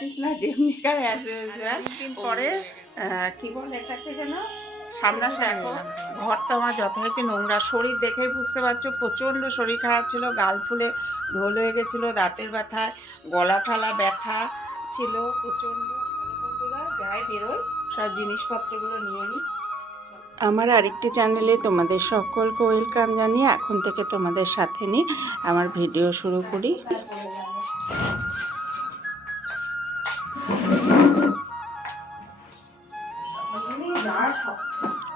টিসলা যেমনিকার as usual পরে কি বলে এটাকে যেন সামনাসামনি দেখো। ঘর তো আমার যথারীতি নোংরা, শরীর দেখেই বুঝতে পারছো প্রচণ্ড শরীর খারাপ ছিল, গাল ফুলে ঢোল হয়ে গেছিলো, দাঁতের ব্যথায় গলা ঠালা ব্যথা ছিল প্রচণ্ড। বন্ধুরা যাই বেরোয় সব জিনিসপত্রগুলো নিয়ে নিই। আমার আরেকটি চ্যানেলে তোমাদের সকলকে ওয়েলকাম জানিয়ে এখন থেকে তোমাদের সাথে নিয়ে আমার ভিডিও শুরু করি।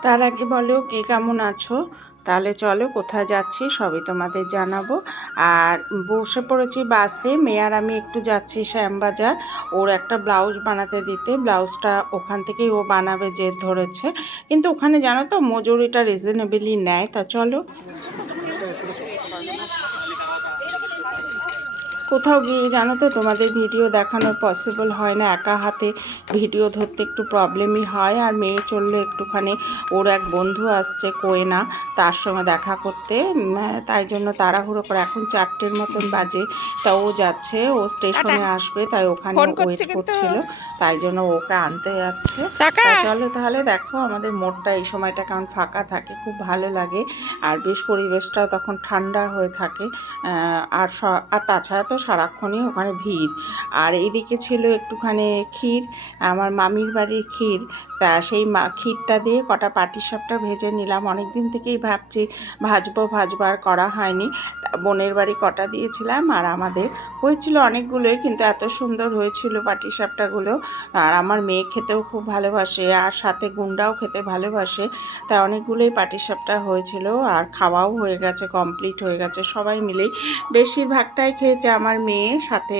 তার আগে বলো কে কেমন আছো, তাহলে চলো কোথায় যাচ্ছি সবই তোমাদের জানাবো। আর বসে পড়েছি বাসে, মেয়ে আর আমি একটু যাচ্ছি শ্যামবাজার ওর একটা ব্লাউজ বানাতে দিতে। ব্লাউজটা ওখান থেকেই ও বানাবে জেদ ধরেছে, কিন্তু ওখানে জানো তো মজুরিটা রিজনেবলি নেয়। তা চলো। কোথাও গিয়ে জানো তো তোমাদের ভিডিও দেখানো পসিবল হয় না, একা হাতে ভিডিও ধরতে একটু প্রবলেমই হয়। আর মেয়ে চললো একটুখানি, ওর এক বন্ধু আসছে কোয়েনা, তার সঙ্গে দেখা করতে, তাই জন্য তাড়াহুড়ো করে এখন 4টের মতন বাজে, তা ও যাচ্ছে, ও স্টেশনে আসবে, তাই ওখানে ওয়েট করছিল, তাই জন্য ওকে আনতে যাচ্ছে। চলো তাহলে দেখো আমাদের মোড়টা এই সময়টা কেমন ফাঁকা থাকে, খুব ভালো লাগে। আর বেশ পরিবেশটাও তখন ঠান্ডা হয়ে থাকে। আর তাছাড়া তো সারাক্ষণই ওখানে ভিড়। আর এইদিকে ছিল একটুখানি ক্ষীর, আমার মামির বাড়ির ক্ষীর, তা সেই ক্ষীরটা দিয়ে কটা পাটিসাপটা ভেজে নিলাম। অনেক দিন থেকেই ভাবছি ভাজবার করা হয়নি। বোনের বাড়ি কটা দিয়েছিলাম, আর আমাদের হয়েছিল অনেকগুলোই, কিন্তু এত সুন্দর হয়েছিল পাটিসাপটাগুলো। আর আমার মেয়ে খেতেও খুব ভালোবাসে, আর সাথে গুন্ডাও খেতে ভালোবাসে, তাই অনেকগুলোই পাটিসাপটা হয়েছিল। আর খাওয়াও হয়ে গেছে, কমপ্লিট হয়ে গেছে, সবাই মিলেই বেশিরভাগটাই খেয়েছে আমার মেয়ে, সাথে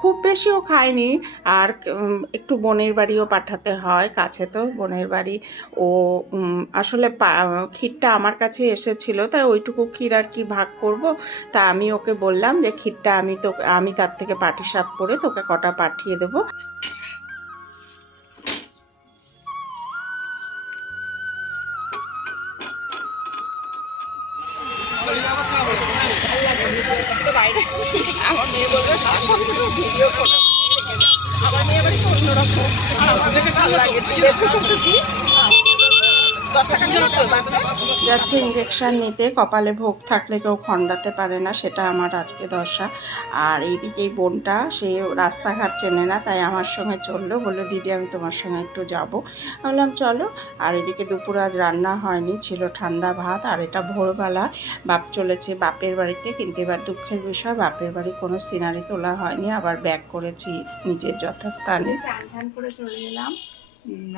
খুব বেশিও খায়নি। আর একটু বোনের বাড়িও পাঠাতে হয়, কাছে তো বোনের বাড়ি। ও আসলে ক্ষীরটা আমার কাছে এসেছিল, তাই ওইটুকু ক্ষীর আর কি ভাগ করব। তা আমি ওকে বললাম যে ক্ষীরটা আমি তার থেকে পাটিসাপ করে তোকে কটা পাঠিয়ে দেবো। আমার মেয়ে বলবে সারাক্ষণ ভিডিও করে আমার মেয়ে বাড়ি অন্যরকম, আমাদের ভালো লাগে। যাচ্ছে ইঞ্জেকশন নিতে, কপালে ভোগ থাকলে কেউ খণ্ডাতে পারে না, সেটা আমার আজকে দশা। আর এইদিকে এই বোনটা সে রাস্তাঘাট চেনে না, তাই আমার সঙ্গে চললো, বললো দিদি আমি তোমার সঙ্গে একটু যাব। বললাম চলো। আর এদিকে দুপুর আজ রান্না হয়নি, ছিল ঠান্ডা ভাত। আর এটা ভোরবেলা বাপ চলেছে বাপের বাড়িতে, কিন্তু এবার দুঃখের বিষয় বাপের বাড়ি কোনো সিনারি তোলা হয়নি, আবার ব্যাক করেছি নিজের যথাস্থানে। চান ঠান করে চলে এলাম,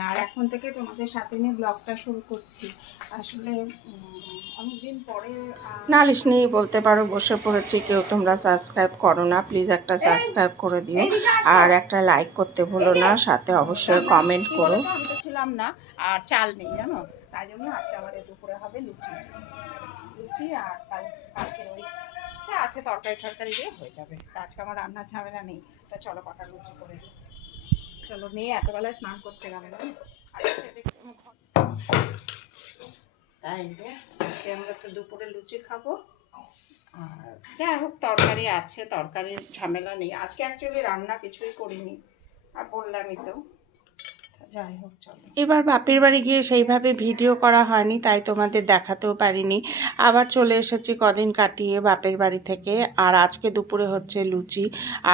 আর এখন থেকে তোমাদের সাথে নিয়ে ব্লগটা শুরু করছি। আসলে অনেকদিন পরে নালিশ নিয়ে বলতে পারো বসে পড়েছি। কেউ তোমরা সাবস্ক্রাইব করো না, প্লিজ একটা সাবস্ক্রাইব করে দিও, আর একটা লাইক করতে ভুলো না, সাথে অবশ্যই কমেন্ট করো। আমি তো ছিলাম না, আর চাল নেই জানো, তাই জন্য আজকে আমাদের দুপুরে হবে লুচি। লুচি আর কালকের ওই আছে তরকারি টরকারি দিয়ে হয়ে যাবে। আজকে আমার রান্নার ঝামেলা নেই, তা চলো কটা লুচি করে। চলো, মেয়ে এতবেলায় স্নান করতে গেল না, তাই যে আজকে আমরা তো দুপুরে লুচি খাবো। আর যাই হোক তরকারি আছে, তরকারির ঝামেলা নেই। আজকে অ্যাকচুয়ালি রান্না কিছুই করিনি, আর বললামই তো। যাই হোক চলো, এবার বাপের বাড়ি গিয়ে সেইভাবে ভিডিও করা হয়নি, তাই তোমাদের দেখাতেও পারিনি। আবার চলে এসেছি কদিন কাটিয়ে বাপের বাড়ি থেকে। আর আজকে দুপুরে হচ্ছে লুচি,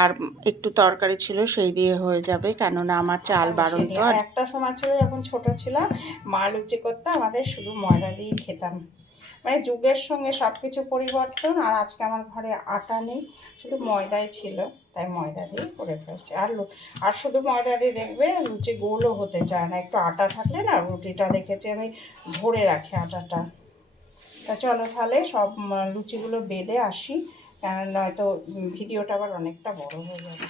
আর একটু তরকারি ছিল সেই দিয়ে হয়ে যাবে, কেননা আমার চাল বারণ তো। আর একটা সময় ছিল যখন ছোট ছিলাম, মা লুচি করতে আমাদের শুধু ময়দা দিয়েই খেতাম। মানে যুগের সঙ্গে সব কিছু পরিবর্তন, আর আজকে আমার ঘরে আটা নেই, শুধু ময়দাই ছিল, তাই ময়দা দিয়ে করে ফেলছি। আর শুধু ময়দা দিয়ে দেখবে লুচি গোলও হতে চায় না, একটু আটা থাকলে না রুটিটা দেখেছি আমি ধরে রাখি আটাটা। তা চলো তাহলে সব লুচিগুলো বেলে আসি, কেন নয়তো ভিডিওটা আবার অনেকটা বড় হয়ে যাবে।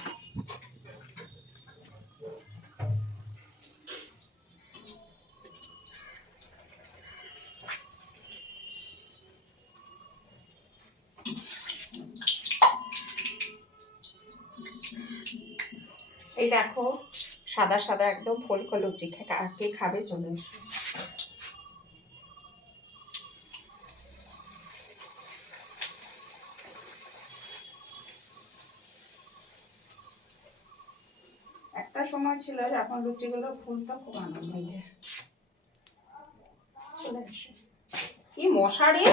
এই দেখো সাদা সাদা একদম ফুলকো লুচি, কে খাবে চলে এসো। একটা সময় ছিল যখন লুচিগুলো ফুলতো খুব আনন্দ হয়েছে। কি মশারি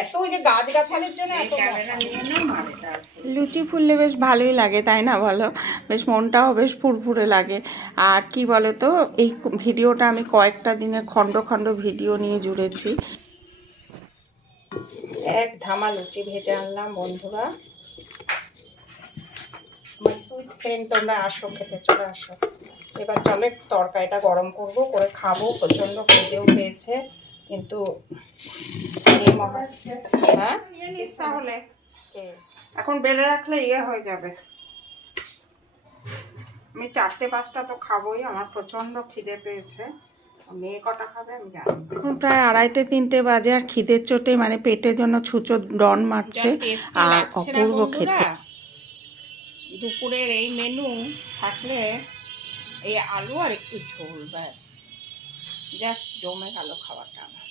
এত, ওই যে গাছগাছালির জন্য এত লুচি ফুললে বেশ ভালোই লাগে, তাই না বলো? বেশ মনটাও বেশ ফুরফুরে লাগে। আর কি বলো তো, এই ভিডিওটা আমি কয়েকটা দিনে খণ্ড খণ্ড ভিডিও নিয়ে জুড়েছি। এক ধামা লুচি ভেজে আনলাম বন্ধুরা। ফ্রেন্ড তোমরা আসো, খেতে চলে আসো। এবার চলে তরকারিটা গরম করব, করে খাবো। প্রচণ্ড খিদেও পেয়েছে, কিন্তু হ্যাঁ তাহলে এখন বেড়ে রাখলে ইয়ে হয়ে যাবে। আমি 4টে-5টা তো খাবোই, আমার প্রচণ্ড খিদে পেয়েছে। মেয়ে কটা খাবে আমি জানি। এখন প্রায় 2:30-3টে বাজে, আর খিদের চোটে মানে পেটের জন্য ছুঁচো ডন মারছে, আর অপূর্ব খেতে। দুপুরের এই মেনু থাকলে এই আলু আর একটু ঝোল, ব্যাস জাস্ট জমে গেল খাবারটা আমার।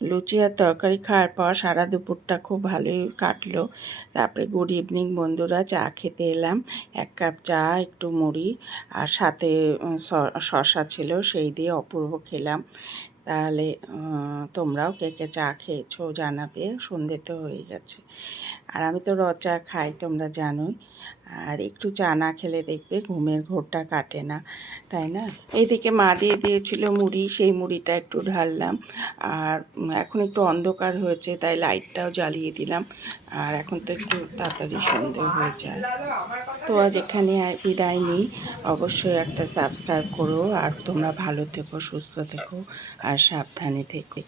লুচি আর তরকারি খাওয়ার পর সারা দুপুরটা খুব ভালোই কাটলো। তারপরে গুড ইভিনিং বন্ধুরা, চা খেতে এলাম। 1 কাপ চা, একটু মুড়ি, আর সাথে শসা ছিল, সেই দিয়ে অপূর্ব খেলাম। তাহলে তোমরাও কে কে চা খেয়েছো জানাবে। সন্ধে তো হয়ে গেছে, আর আমি তো চা খাই, তোমরা জানোই। আর একটু চা না খেলে দেখবে ঘুমের ঘোরটা কাটে না, তাই না? এইদিকে মা দিয়ে দিয়েছিল মুড়ি, সেই মুড়িটা একটু ঢাললাম। আর এখন একটু অন্ধকার হয়েছে, তাই লাইটটাও জ্বালিয়ে দিলাম। আর এখন তো একটু তাড়াতাড়ি সন্ধে হয়ে যায়। তো আজ এখানে বিদায় নিই। অবশ্যই একটা সাবস্ক্রাইব করো, আর তোমরা ভালো থেকো, সুস্থ থেকো, আর সাবধানে থেকো।